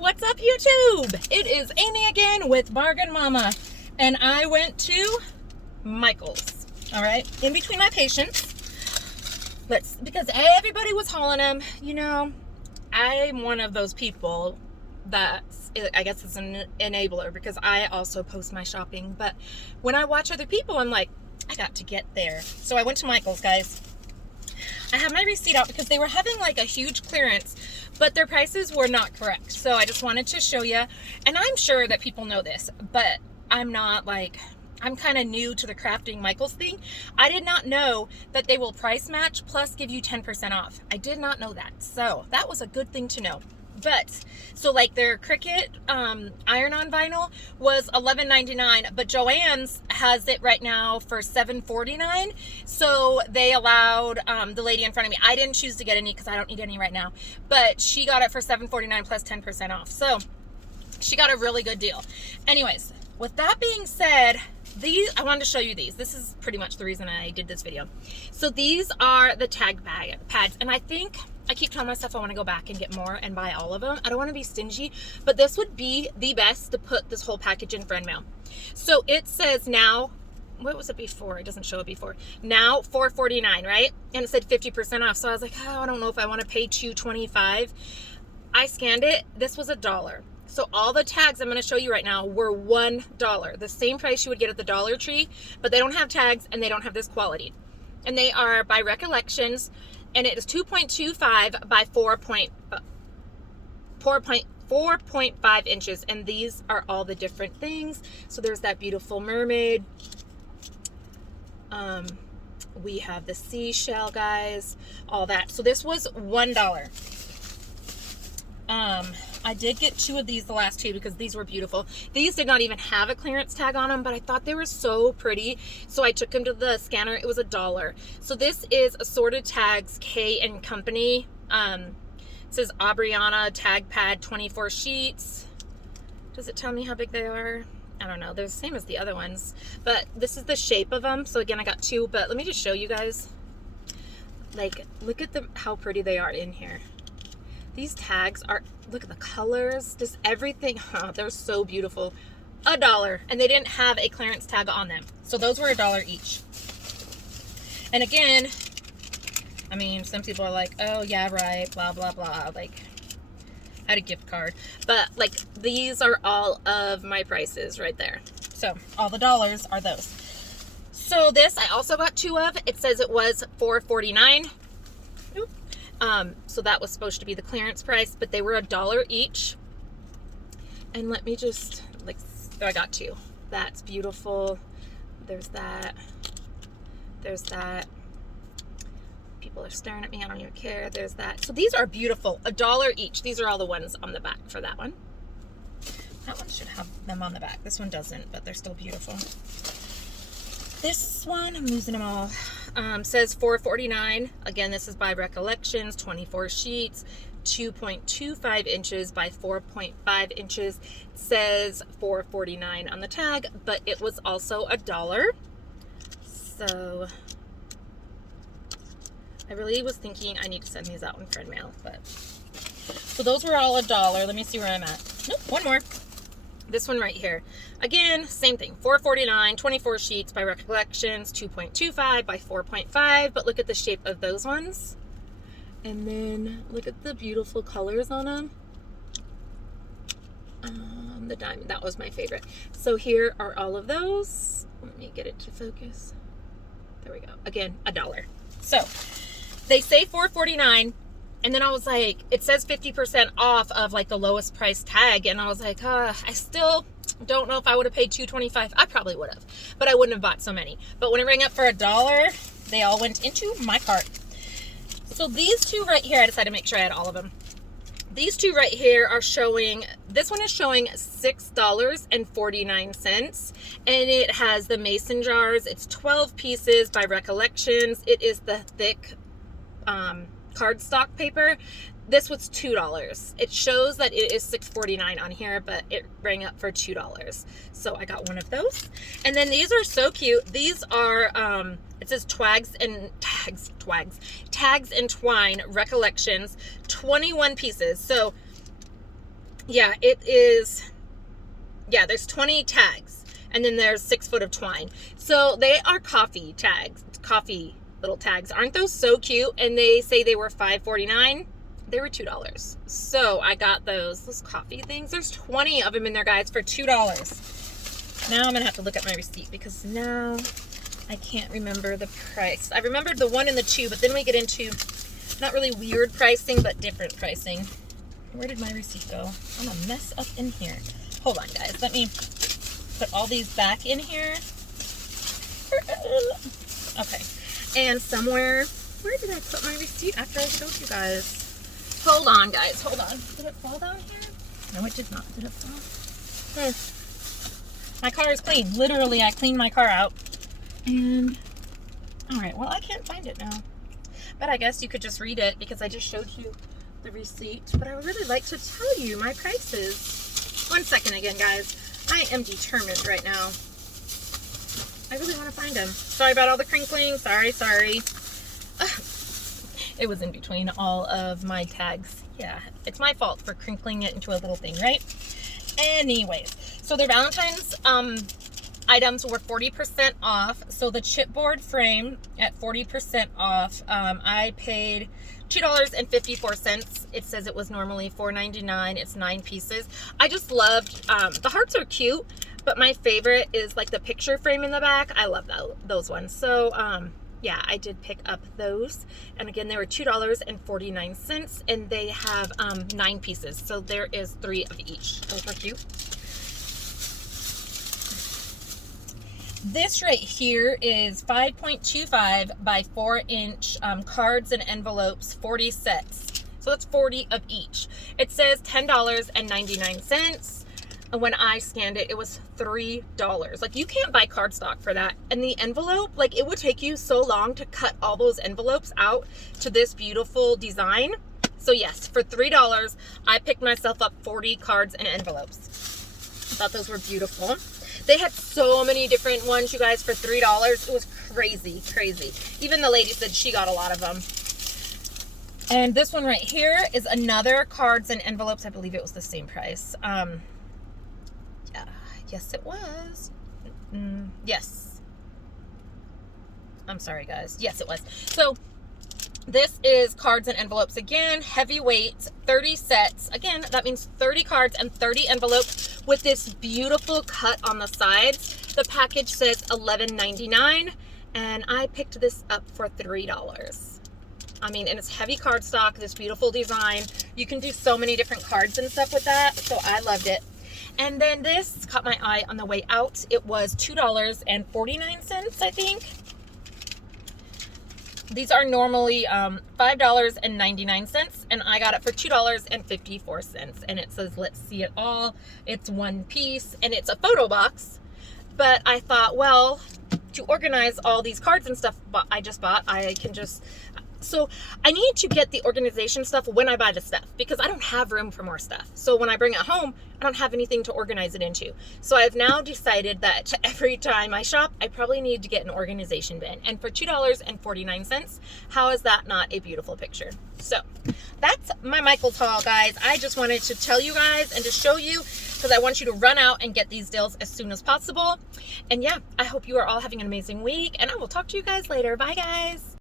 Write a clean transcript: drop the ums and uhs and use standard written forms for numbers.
What's up, YouTube? It is Amy again with Bargain Mama, and I went to Michael's. All right, in between my patients, because everybody was hauling them. You know, I'm one of those people that I guess it's an enabler because I also post my shopping. But when I watch other people, I'm like, I got to get there. So I went to Michael's, guys. I have my receipt out because they were having like a huge clearance, but their prices were not correct. So I just wanted to show you, and I'm sure that people know this, but I'm kind of new to the crafting Michael's thing. I did not know that they will price match plus give you 10% off. I did not know that. So that was a good thing to know. But so like their Cricut iron-on vinyl was $11.99, but Joann's has it right now for $7.49. So they allowed the lady in front of me. I didn't choose to get any because I don't need any right now, but she got it for $7.49 plus 10% off. So she got a really good deal. Anyways, with that being said, I wanted to show you these. This is pretty much the reason I did this video. So these are the tag pads, and I keep telling myself I want to go back and get more and buy all of them. I don't want to be stingy, but this would be the best to put this whole package in friend mail. So it says now, what was it before? It doesn't show it before. Now $4.49, right? And it said 50% off. So I was like, oh, I don't know if I want to pay $2.25. I scanned it. This was $1. So all the tags I'm going to show you right now were $1. The same price you would get at the Dollar Tree, but they don't have tags and they don't have this quality. And they are by Recollections, and it is 2.25 by 4.5 inches. And these are all the different things. So there's that beautiful mermaid. We have the seashell, guys, all that. So this was $1. I did get 2 of these, the last 2, because these were beautiful. These did not even have a clearance tag on them, but I thought they were so pretty, so I took them to the scanner. It was $1. So this is Assorted Tags K & Company. It says Aubriana tag pad, 24 sheets. Does it tell me how big they are? I don't know. They're the same as the other ones, but this is the shape of them. So again, I got 2, but let me just show you guys. Like, look at how pretty they are in here. These tags are, look at the colors, just everything. Oh, they're so beautiful. $1, and they didn't have a clearance tag on them. So those were $1 each. And again, I mean, some people are like, oh yeah, right, blah, blah, blah. Like, I had a gift card. But like, these are all of my prices right there. So all the dollars are those. So this, I also got 2 of. It says it was $4.49. So that was supposed to be the clearance price, but they were $1 each. And let me just, I got 2. That's beautiful. There's that. There's that. People are staring at me. I don't even care. There's that. So these are beautiful. $1 each. These are all the ones on the back for that one. That one should have them on the back. This one doesn't, but they're still beautiful. This one, I'm losing them all. Says $4.49. Again, this is by Recollections, 24 sheets, 2.25 inches by 4.5 inches. It says $4.49 on the tag, but it was also $1. So I really was thinking I need to send these out in friend mail, but so those were all $1. Let me see where I'm at. Nope, one more. This one right here. Again, same thing. $4.49, 24 sheets by Recollections, 2.25 by 4.5. But look at the shape of those ones. And then look at the beautiful colors on them. The diamond, that was my favorite. So here are all of those. Let me get it to focus. There we go. Again, $1. So they say $4.49. And then I was like, it says 50% off of like the lowest price tag. And I was like, I still don't know if I would have paid $2.25. I probably would have, but I wouldn't have bought so many. But when it rang up for $1, they all went into my cart. So these 2 right here, I decided to make sure I had all of them. These 2 right here are showing, this one is showing $6.49. And it has the mason jars. It's 12 pieces by Recollections. It is the thick, cardstock paper. This was $2. It shows that it is $6.49 on here, but it rang up for $2. So I got one of those. And then these are so cute. These are, it says Tags and Twine Recollections, 21 pieces. So yeah, it is, yeah, there's 20 tags, and then there's 6 foot of twine. So they are coffee tags, coffee little tags. Aren't those so cute? And they say they were $5.49. They were $2. So I got those coffee things. There's 20 of them in there, guys, for $2. Now I'm gonna have to look at my receipt because now I can't remember the price. I remembered the 1 and the 2, but then we get into not really weird pricing, but different pricing. Where did my receipt go? I'm a mess up in here. Hold on, guys. Let me put all these back in here. Okay. And somewhere, where did I put my receipt after I showed you guys? Hold on, guys. Hold on. Did it fall down here? No, it did not. Did it fall? My car is clean. Literally, I cleaned my car out. And, all right. Well, I can't find it now. But I guess you could just read it because I just showed you the receipt. But I would really like to tell you my prices. 1 second again, guys. I am determined right now. I really want to find them. Sorry about all the crinkling. Sorry. It was in between all of my tags. Yeah, it's my fault for crinkling it into a little thing, right? Anyways, so their Valentine's items were 40% off. So the chipboard frame at 40% off, I paid $2.54. It says it was normally $4.99. It's 9 pieces. I just loved, the hearts are cute, but my favorite is like the picture frame in the back. I love those ones. So, yeah, I did pick up those. And again, they were $2.49, and they have 9 pieces. So there is 3 of each. Those are cute. This right here is 5.25 by 4-inch cards and envelopes, 40 sets. So that's 40 of each. It says $10.99. When I scanned it, it was $3. Like, you can't buy cardstock for that. And the envelope, like, it would take you so long to cut all those envelopes out to this beautiful design. So yes, for $3, I picked myself up 40 cards and envelopes. I thought those were beautiful. They had so many different ones, you guys, for $3. It was crazy. Even the lady said she got a lot of them. And this one right here is another cards and envelopes. I believe it was the same price. Yes, it was. Yes. I'm sorry, guys. Yes, it was. So this is cards and envelopes again, heavyweight, 30 sets. Again, that means 30 cards and 30 envelopes with this beautiful cut on the sides. The package says $11.99, and I picked this up for $3. I mean, and it's heavy cardstock, this beautiful design. You can do so many different cards and stuff with that, so I loved it. And then this caught my eye on the way out. It was $2.49, I think. These are normally $5.99, and I got it for $2.54. And it says, let's see it all. It's 1 piece, and it's a photo box. But I thought, well, to organize all these cards and stuff I just bought, I can just... So I need to get the organization stuff when I buy the stuff, because I don't have room for more stuff. So when I bring it home, I don't have anything to organize it into. So I've now decided that every time I shop, I probably need to get an organization bin. And for $2.49, how is that not a beautiful picture? So that's my Michael's haul, guys. I just wanted to tell you guys and to show you, because I want you to run out and get these deals as soon as possible. And yeah, I hope you are all having an amazing week, and I will talk to you guys later. Bye, guys.